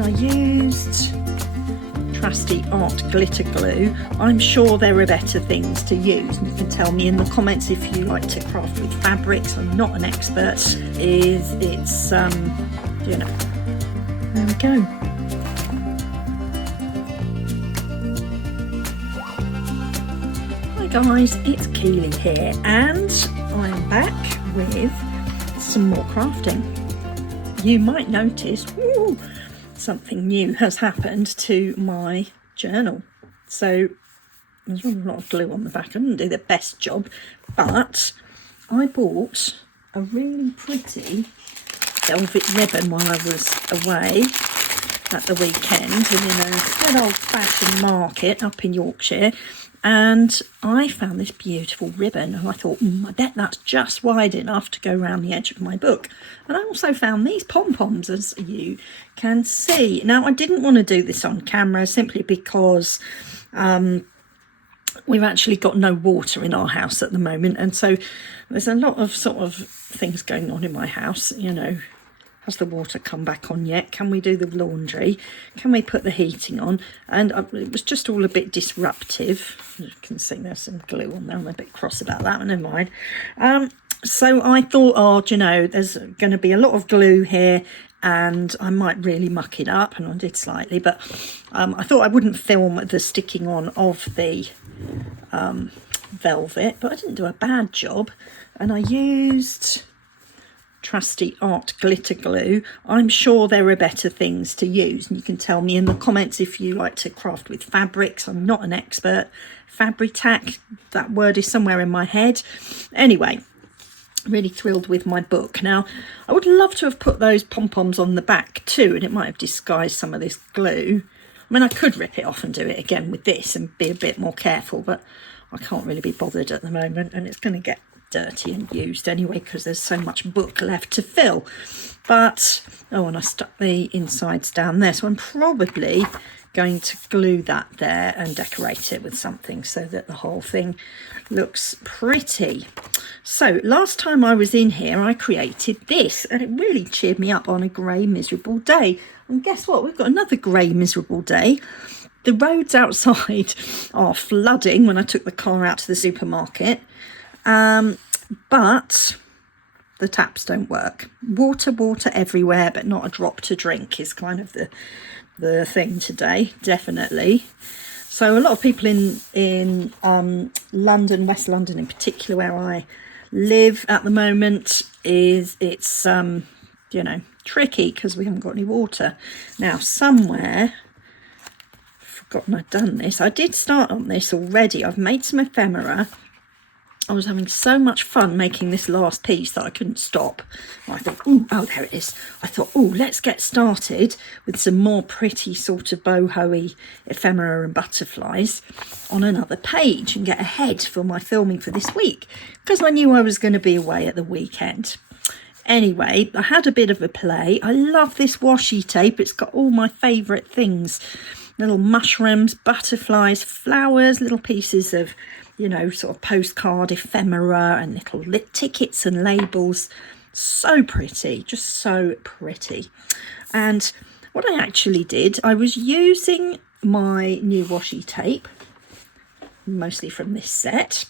and I used trusty art glitter glue. I'm sure there are better things to use, and you can tell me in the comments if you like to craft with fabrics. I'm not an expert. It's you know, there we go. Hi guys, it's Keely here, and I am back with some more crafting. You might notice something new has happened to my journal. So there's a lot of glue on the back. I didn't do the best job, but I bought a really pretty velvet ribbon while I was away at the weekend in a good old-fashioned market up in Yorkshire, and I found this beautiful ribbon, and I thought, I bet that's just wide enough to go around the edge of my book. And I also found these pom-poms, as you can see. Now, I didn't want to do this on camera simply because we've actually got no water in our house at the moment, and so there's a lot of sort of things going on in my house, you know. Has the water come back on yet? Can we do the laundry? Can we put the heating on? And it was just all a bit disruptive. You can see there's some glue on there. I'm a bit cross about that, but never mind. So I thought, oh, do you know, there's going to be a lot of glue here and I might really muck it up, and I did slightly, but I thought I wouldn't film the sticking on of the velvet, but I didn't do a bad job. And I used trusty art glitter glue. I'm sure there are better things to use, and you can tell me in the comments if you like to craft with fabrics. I'm not an expert. Fabric-tac, that word is somewhere in my head. Anyway, really thrilled with my book. Now, I would love to have put those pom-poms on the back too, and it might have disguised some of this glue. I mean, I could rip it off and do it again with this and be a bit more careful, but I can't really be bothered at the moment, and it's going to get dirty and used anyway because there's so much book left to fill. But and I stuck the insides down there, so I'm probably going to glue that there and decorate it with something so that the whole thing looks pretty. So last time I was in here I created this, and it really cheered me up on a grey miserable day. And guess what, we've got another grey miserable day. The roads outside are flooding when I took the car out to the supermarket. But the taps don't work. Water everywhere, but not a drop to drink is kind of the thing today, definitely. So a lot of people in London, West London in particular, where I live at the moment, it's you know, tricky because we haven't got any water. Now somewhere, I've forgotten I'd done this. I did start on this already. I've made some ephemera. I was having so much fun making this last piece that I couldn't stop. I thought, oh, there it is. I thought, let's get started with some more pretty sort of boho-y ephemera and butterflies on another page and get ahead for my filming for this week, because I knew I was going to be away at the weekend. Anyway, I had a bit of a play. I love this washi tape. It's got all my favourite things. Little mushrooms, butterflies, flowers, little pieces of, you know, sort of postcard ephemera and little tickets and labels. So pretty, just so pretty. And what I actually did, I was using my new washi tape, mostly from this set.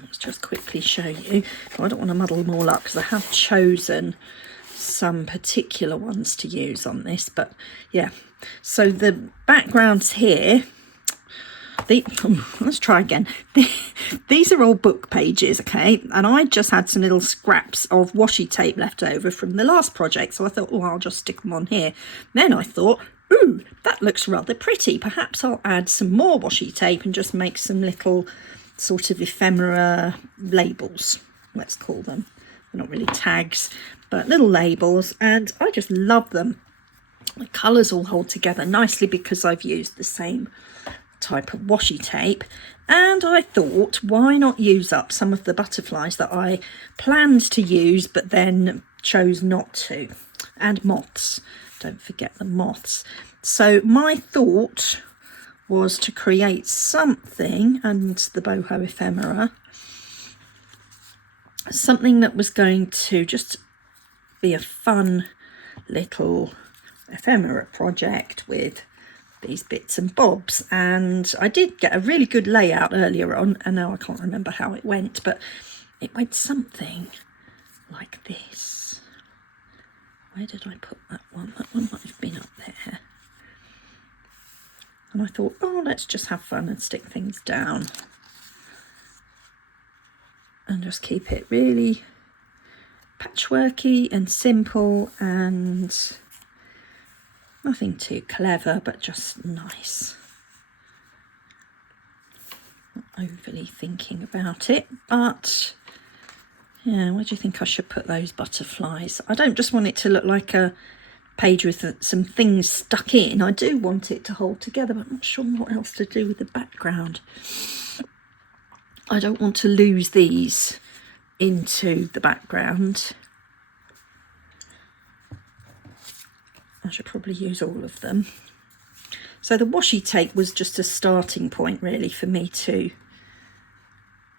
Let's just quickly show you. I don't want to muddle them all up because I have chosen some particular ones to use on this, but yeah. So the backgrounds here, let's try again. These are all book pages, okay, and I just had some little scraps of washi tape left over from the last project, so I thought, I'll just stick them on here. Then I thought, that looks rather pretty. Perhaps I'll add some more washi tape and just make some little sort of ephemera labels, let's call them. They're not really tags, but little labels, and I just love them. The colours all hold together nicely because I've used the same type of washi tape, and I thought, why not use up some of the butterflies that I planned to use but then chose not to, and moths, don't forget the moths. So my thought was to create something, and the boho ephemera, something that was going to just be a fun little ephemera project with these bits and bobs, and I did get a really good layout earlier on, and now I can't remember how it went, but it went something like this. Where did I put that one? That one might have been up there. And I thought, oh, let's just have fun and stick things down and just keep it really patchworky and simple and nothing too clever, but just nice. Not overly thinking about it, but yeah, where do you think I should put those butterflies? I don't just want it to look like a page with some things stuck in. I do want it to hold together, but I'm not sure what else to do with the background. I don't want to lose these into the background. I should probably use all of them. So the washi tape was just a starting point really for me to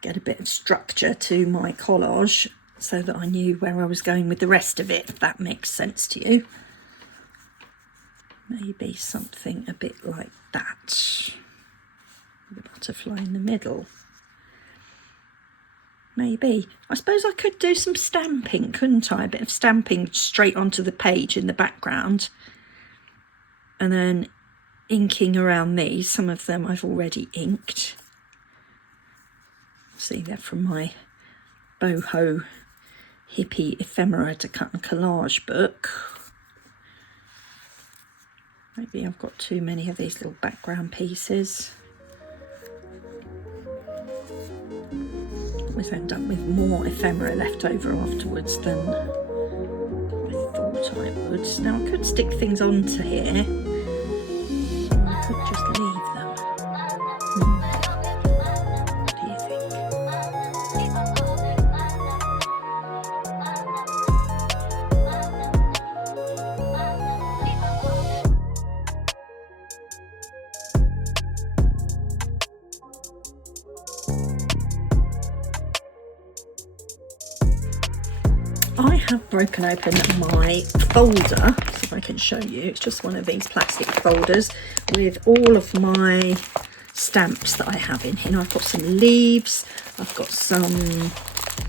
get a bit of structure to my collage so that I knew where I was going with the rest of it, if that makes sense to you. Maybe something a bit like that. The butterfly in the middle. Maybe. I suppose I could do some stamping, couldn't I? A bit of stamping straight onto the page in the background. And then inking around these. Some of them I've already inked. See, they're from my Boho Hippie Ephemera to Cut and Collage book. Maybe I've got too many of these little background pieces. Always end up with more ephemera left over afterwards than I thought I would. Now I could stick things onto here. I could just leave them. What do you think? I have broken open my folder, so if I can show you. It's just one of these plastic folders with all of my stamps that I have in here. I've got some leaves, I've got some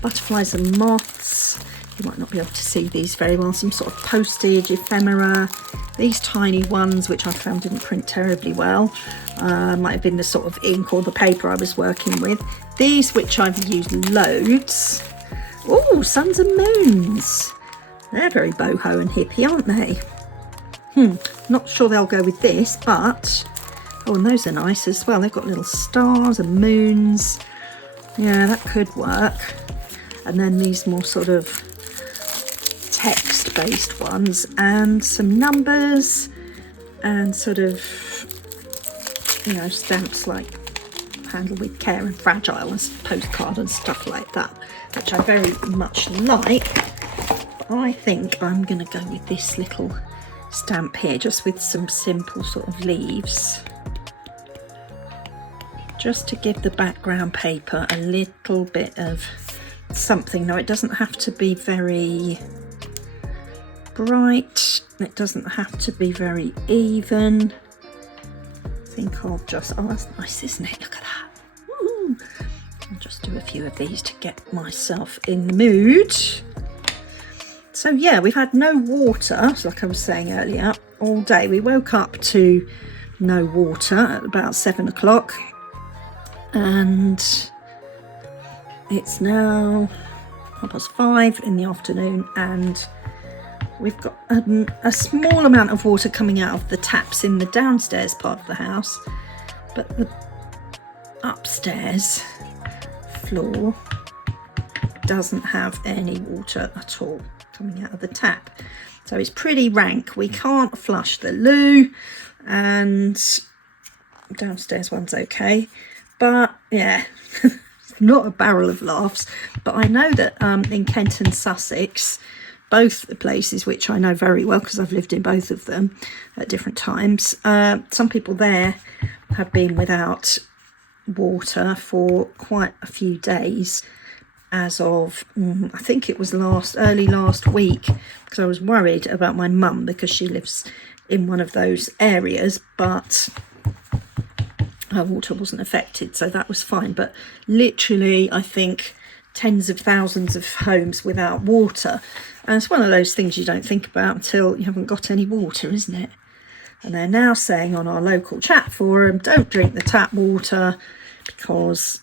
butterflies and moths. You might not be able to see these very well. Some sort of postage, ephemera, these tiny ones which I found didn't print terribly well. Might have been the sort of ink or the paper I was working with. These which I've used loads. Oh, suns and moons. They're very boho and hippie, aren't they? Not sure they'll go with this, but... Oh, and those are nice as well. They've got little stars and moons. Yeah, that could work. And then these more sort of text-based ones. And some numbers. And sort of, you know, stamps like handle with care and fragile and postcard and stuff like that, which I very much like. But I think I'm going to go with this little stamp here, just with some simple sort of leaves, just to give the background paper a little bit of something. Now, it doesn't have to be very bright, it doesn't have to be very even. I think I'll just, oh, that's nice, isn't it? Look at that. Woo! I'll just do a few of these to get myself in the mood. So yeah, we've had no water, so like I was saying earlier, all day. We woke up to no water at about 7 o'clock, and it's now 5:30 in the afternoon, and we've got a small amount of water coming out of the taps in the downstairs part of the house, but the upstairs floor doesn't have any water at all coming out of the tap. So it's pretty rank. We can't flush the loo, and downstairs one's okay. But yeah, not a barrel of laughs. But I know that in Kent and Sussex, both the places which I know very well because I've lived in both of them at different times, some people there have been without water for quite a few days as of I think it was early last week, because I was worried about my mum because she lives in one of those areas, but her water wasn't affected, so that was fine. But literally, I think tens of thousands of homes without water, and it's one of those things you don't think about until you haven't got any water, isn't it? And they're now saying on our local chat forum, don't drink the tap water, because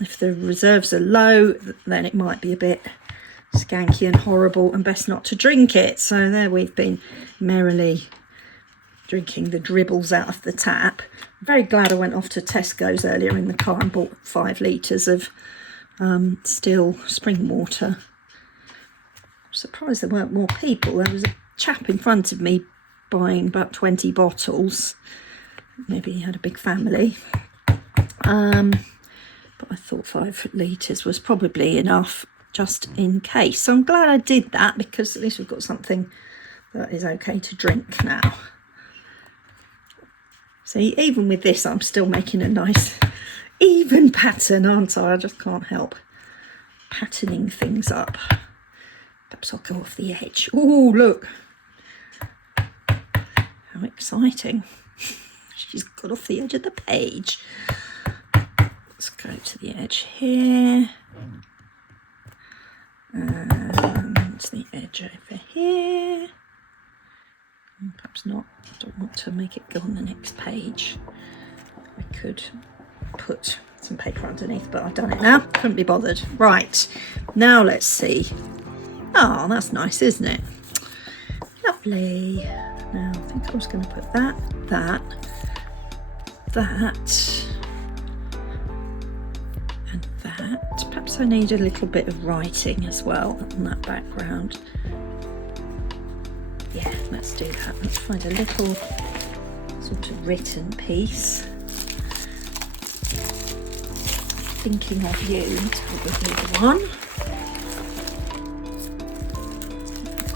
if the reserves are low, then it might be a bit skanky and horrible and best not to drink it. So there we've been merrily drinking the dribbles out of the tap. I'm very glad I went off to Tesco's earlier in the car and bought 5 litres of still spring water. I'm surprised there weren't more people. There was a chap in front of me buying about 20 bottles. Maybe he had a big family. But I thought 5 litres was probably enough just in case. So I'm glad I did that, because at least we've got something that is okay to drink now. See, even with this, I'm still making a nice even pattern, aren't I? I just can't help patterning things up. Perhaps I'll go off the edge. Oh, look. How exciting. She's got off the edge of the page. Let's go to the edge here. And the edge over here. Perhaps not. I don't want to make it go on the next page. I could put some paper underneath, but I've done it now. Couldn't be bothered. Right, now let's see. Oh, that's nice, isn't it? Lovely. Now I think I was going to put that, and that. Perhaps I need a little bit of writing as well on that background. Yeah, let's do that. Let's find a little sort of written piece. Thinking of you is probably the one.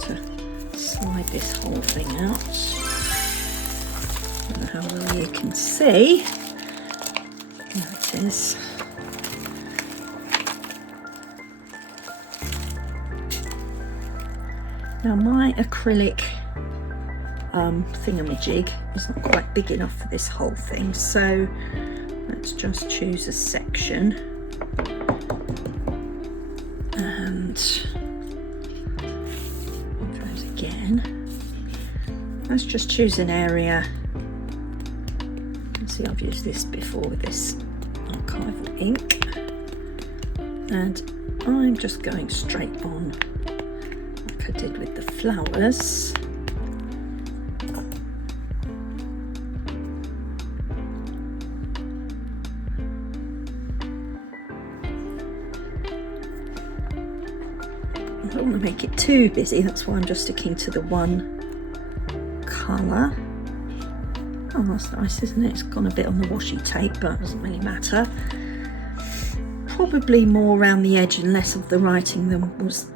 To slide this whole thing out. I don't know how well you can see. There it is. Now my acrylic thingamajig is not quite big enough for this whole thing, so let's just choose a section and try it again. Let's just choose an area. You see, I've used this before with this archival ink, and I'm just going straight on like I did with the flowers. I don't want to make it too busy, that's why I'm just sticking to the one colour. Oh, that's nice, isn't it? It's gone a bit on the washi tape, but it doesn't really matter. Probably more around the edge and less of the writing than was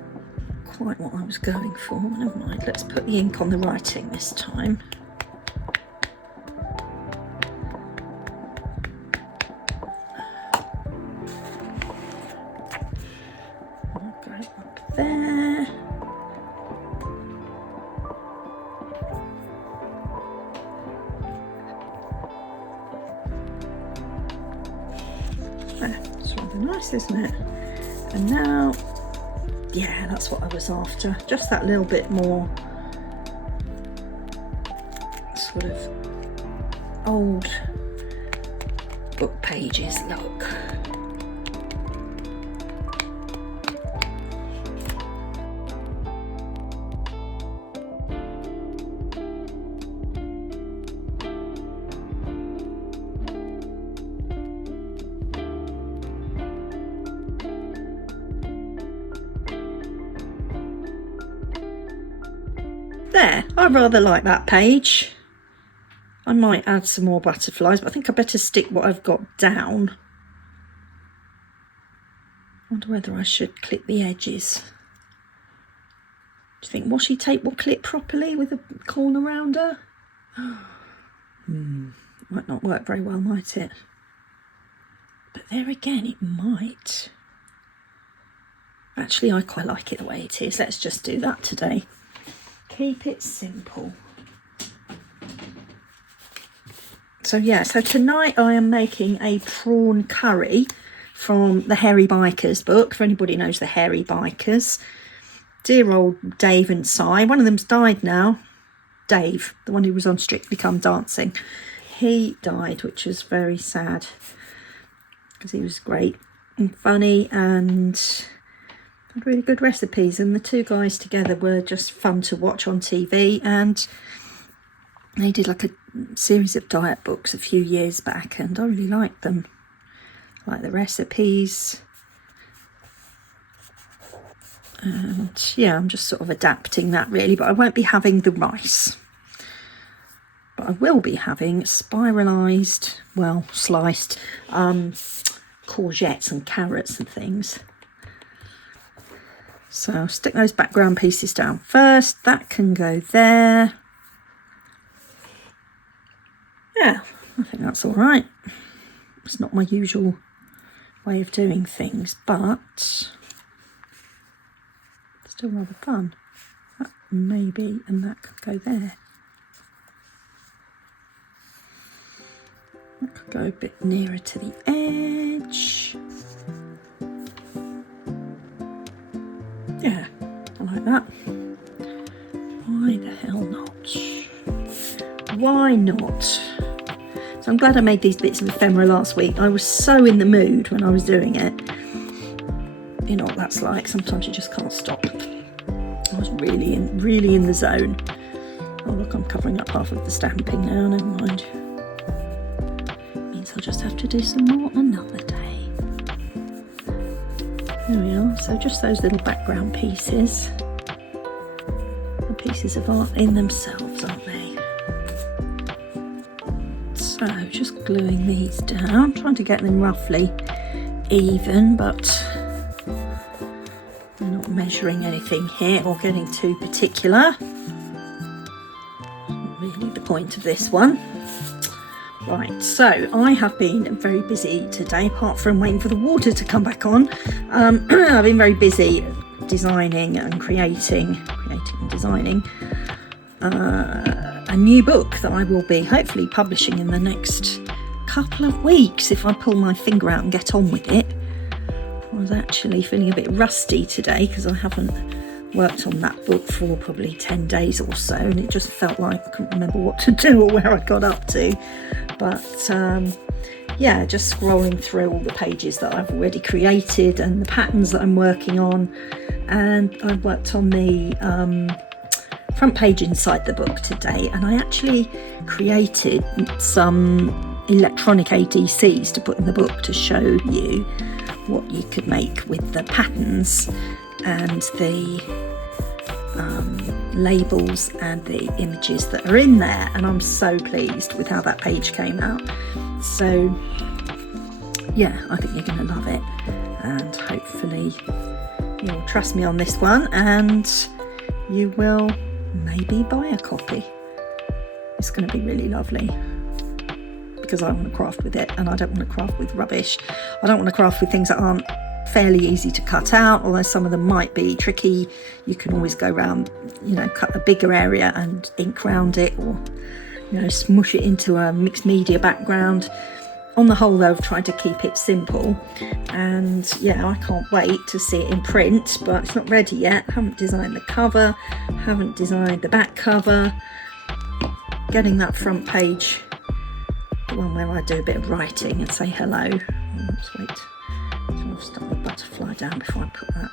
quite what I was going for. Never mind, let's put the ink on the writing this time. I'll go up there. It's rather nice, isn't it? And now, yeah, that's what I was after. Just that little bit more sort of old book pages look. There, I rather like that page. I might add some more butterflies, but I think I better stick what I've got down. I wonder whether I should clip the edges. Do you think washi tape will clip properly with a corner rounder? Might not work very well, might it? But there again, it might. Actually, I quite like it the way it is. Let's just do that today. Keep it simple. So yeah, so tonight I am making a prawn curry from the Hairy Bikers book. For anybody who knows the Hairy Bikers. Dear old Dave and Si. One of them's died now. Dave, the one who was on Strictly Come Dancing. He died, which was very sad. Because he was great and funny and had really good recipes. And the two guys together were just fun to watch on TV. And they did like a series of diet books a few years back. And I really liked them. Like the recipes. And yeah, I'm just sort of adapting that really, but I won't be having the rice. But I will be having spiralised, well, sliced courgettes and carrots and things. So I'll stick those background pieces down first. That can go there. Yeah, I think that's all right. It's not my usual way of doing things, but still rather fun. That maybe, and that could go there. That could go a bit nearer to the edge. Yeah, I like that. Why the hell not? Why not? So I'm glad I made these bits of ephemera last week. I was so in the mood when I was doing it. You know what that's like. Sometimes you just can't stop. I was really in the zone. Oh look, I'm covering up half of the stamping now. Never mind. Means I'll just have to do some more another day. There we are. So just those little background pieces. The pieces of art in themselves, aren't they? So just gluing these down. Trying to get them roughly even, but I'm not measuring anything here or getting too particular. Not really the point of this one. Right, so I have been very busy today, apart from waiting for the water to come back on. I've been very busy designing and creating and designing a new book that I will be hopefully publishing in the next couple of weeks if I pull my finger out and get on with it. I was actually feeling a bit rusty today because I haven't worked on that book for probably 10 days or so, and it just felt like I couldn't remember what to do or where I got up to. But yeah, just scrolling through all the pages that I've already created and the patterns that I'm working on, and I worked on the front page inside the book today, and I actually created some electronic ADCs to put in the book to show you what you could make with the patterns and the labels and the images that are in there, and I'm so pleased with how that page came out. So yeah, I think you're going to love it, and hopefully you'll trust me on this one and you will maybe buy a copy. It's going to be really lovely because I want to craft with it, and I don't want to craft with rubbish. I don't want to craft with things that aren't fairly easy to cut out, although some of them might be tricky. You can always go around, you know, cut a bigger area and ink around it, or, you know, smush it into a mixed media background. On the whole though, I've tried to keep it simple, and yeah, I can't wait to see it in print, but it's not ready yet. I haven't designed the cover, haven't designed the back cover. Getting that front page, the one where I do a bit of writing and say hello. Let's wait. I'll start the butterfly down before I put that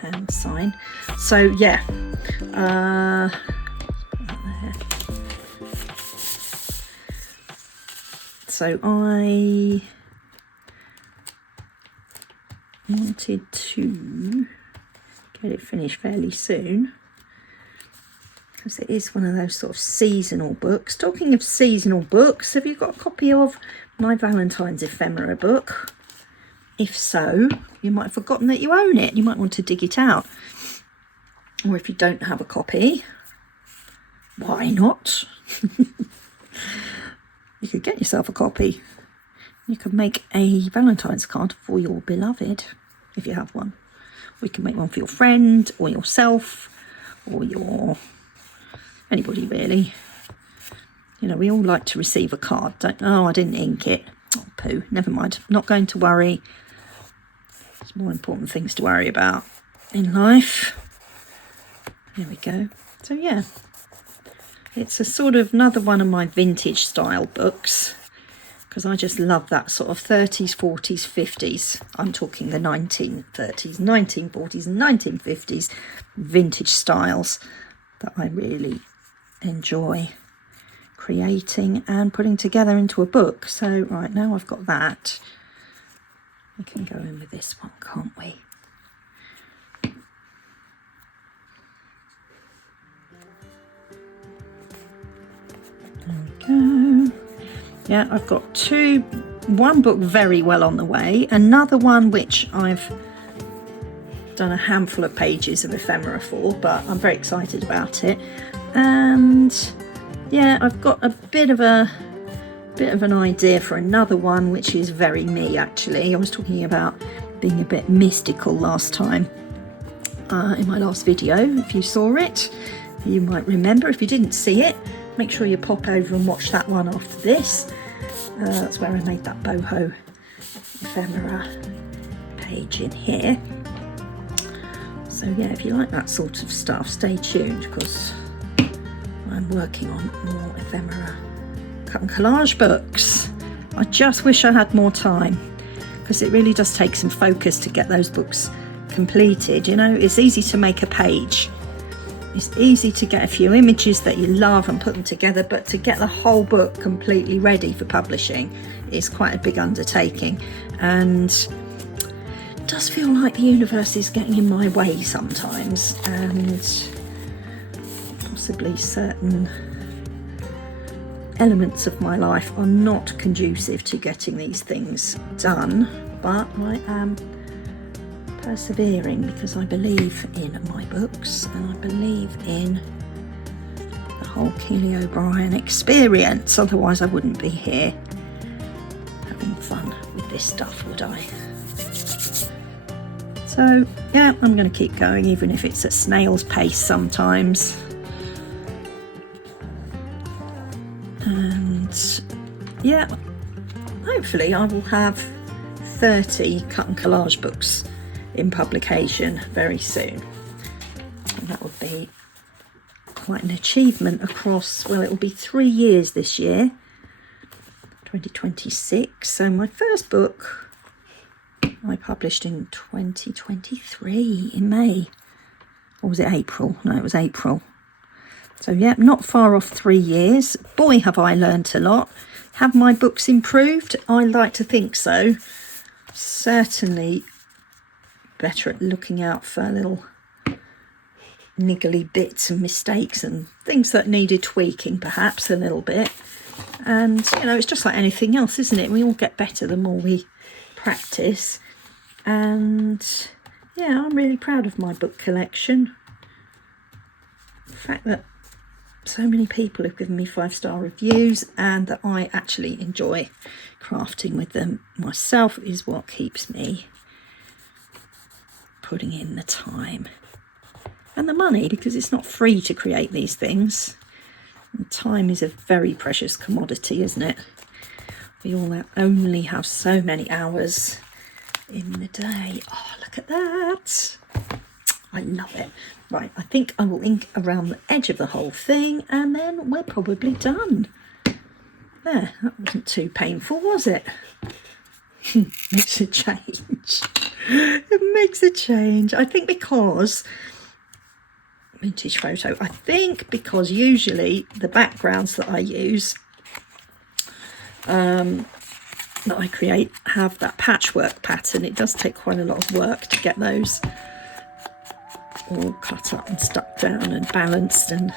hand sign. So yeah, put that there. So I wanted to get it finished fairly soon, because it is one of those sort of seasonal books. Talking of seasonal books, have you got a copy of my Valentine's ephemera book? If so, you might have forgotten that you own it. You might want to dig it out. Or if you don't have a copy, why not? You could get yourself a copy. You could make a Valentine's card for your beloved if you have one. We can make one for your friend or yourself or your anybody really. You know, we all like to receive a card, don't? Oh, I didn't ink it. Oh, poo. Never mind. Not going to worry. There's more important things to worry about in life. There we go. So yeah, it's a sort of another one of my vintage style books, because I just love that sort of 30s, 40s, 50s. I'm talking the 1930s, 1940s and 1950s vintage styles that I really enjoy creating and putting together into a book. So right now I've got that. We can go in with this one, can't we? There we go. Yeah, I've got one book very well on the way, another one which I've done a handful of pages of ephemera for, but I'm very excited about it. And yeah, I've got a bit of an idea for another one which is very me, actually. I was talking about being a bit mystical last time in my last video. If you saw it, you might remember. If you didn't see it, make sure you pop over and watch that one after this. That's where I made that boho ephemera page in here. So yeah, if you like that sort of stuff, stay tuned, because I'm working on more ephemera cut and collage books. I just wish I had more time, because it really does take some focus to get those books completed. You know, it's easy to make a page. It's easy to get a few images that you love and put them together, but to get the whole book completely ready for publishing is quite a big undertaking, and it does feel like the universe is getting in my way sometimes, and possibly certain elements of my life are not conducive to getting these things done, but I am persevering because I believe in my books and I believe in the whole Keely O'Brien experience. Otherwise I wouldn't be here having fun with this stuff, would I? So yeah, I'm going to keep going, even if it's at snail's pace sometimes. And yeah, hopefully I will have 30 cut and collage books in publication very soon, and that would be quite an achievement across, well, it will be 3 years this year, 2026. So my first book I published in 2023 in May, or was it April? No, it was April. So yeah, not far off 3 years. Boy, have I learnt a lot. Have my books improved? I like to think so. Certainly better at looking out for little niggly bits and mistakes and things that needed tweaking perhaps a little bit. And you know, it's just like anything else, isn't it? We all get better the more we practice. And yeah, I'm really proud of my book collection. The fact that so many people have given me 5-star reviews and that I actually enjoy crafting with them myself is what keeps me putting in the time and the money, because it's not free to create these things. And time is a very precious commodity, isn't it? We all only have so many hours in the day. Oh, look at that. I love it. Right, I think I will ink around the edge of the whole thing and then we're probably done. There, that wasn't too painful, was it? Makes a change. It makes a change. I think because vintage photo, I think because usually the backgrounds that I use that I create have that patchwork pattern. It does take quite a lot of work to get those all cut up and stuck down and balanced, and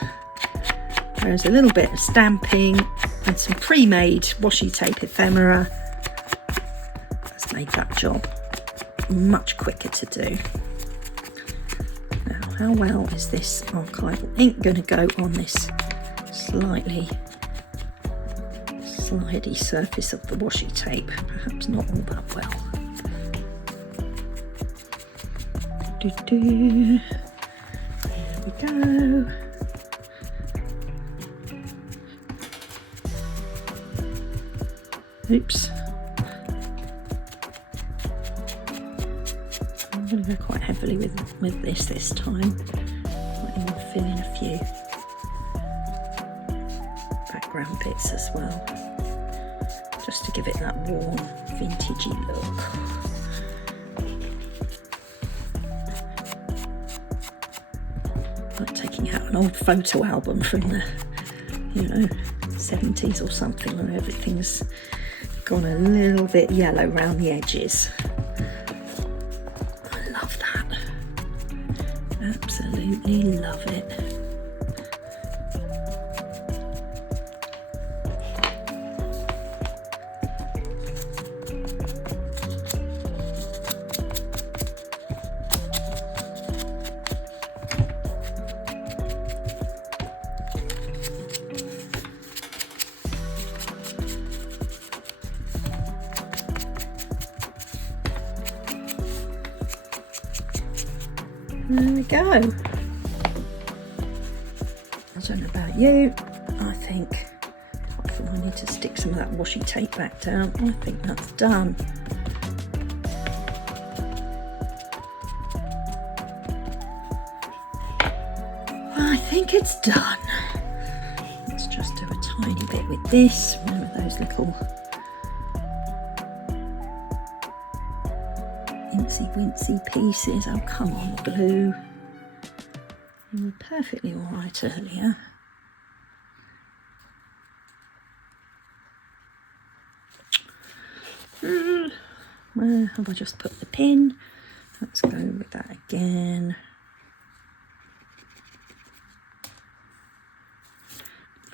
there's a little bit of stamping and some pre-made washi tape ephemera has made that job much quicker to do. Now, how well is this archival ink going to go on this slightly slidey surface of the washi tape? Perhaps not all that well. There we go. Oops. I'm going to go quite heavily with this time. Might even fill in a few background bits as well, just to give it that warm, vintagey look. Like taking out an old photo album from the, 70s or something, where everything's gone a little bit yellow around the edges. I love that. Absolutely love it. There we go. I don't know about you, I think, apart from I need to stick some of that washi tape back down, I think that's done. I think it's done. Let's just do a tiny bit with this. Remember those little wincy pieces. Oh, come on, glue. You were perfectly all right earlier. Where have I just put the pin? Let's go with that again.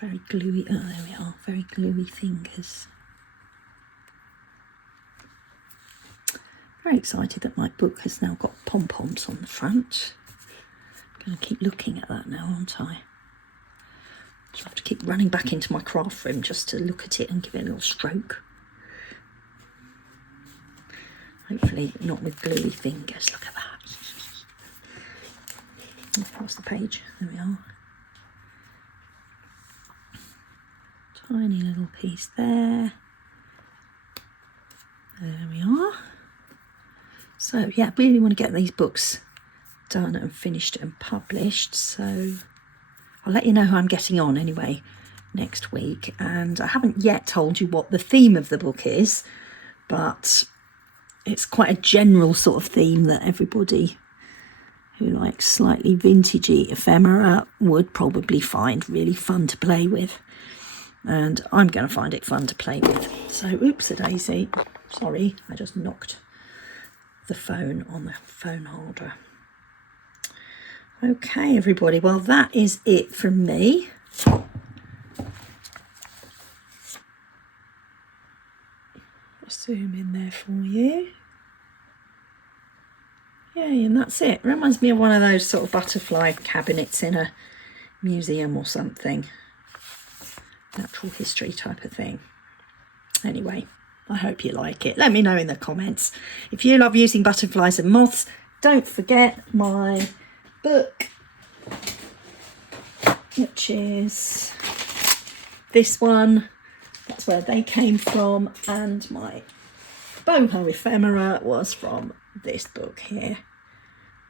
Very gluey. Oh, there we are. Very gluey fingers. Very excited that my book has now got pom-poms on the front. I'm going to keep looking at that now, aren't I? Just have to keep running back into my craft room just to look at it and give it a little stroke. Hopefully not with gluey fingers. Look at that. Across the page. There we are. Tiny little piece there. There we are. So yeah, I really want to get these books done and finished and published. So I'll let you know how I'm getting on anyway next week. And I haven't yet told you what the theme of the book is, but it's quite a general sort of theme that everybody who likes slightly vintagey ephemera would probably find really fun to play with. And I'm going to find it fun to play with. So, oops-a-daisy. Sorry, I just knocked the phone on the phone holder. Okay, everybody. Well, that is it from me. Zoom in there for you. Yeah, and that's it. Reminds me of one of those sort of butterfly cabinets in a museum or something. Natural history type of thing. Anyway, I hope you like it. Let me know in the comments. If you love using butterflies and moths, don't forget my book, which is this one. That's where they came from. And my Boho ephemera was from this book here.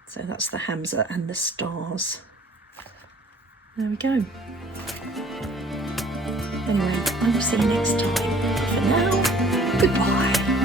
So that's the Hamza and the stars. There we go. Anyway, I will see you next time. For now, goodbye.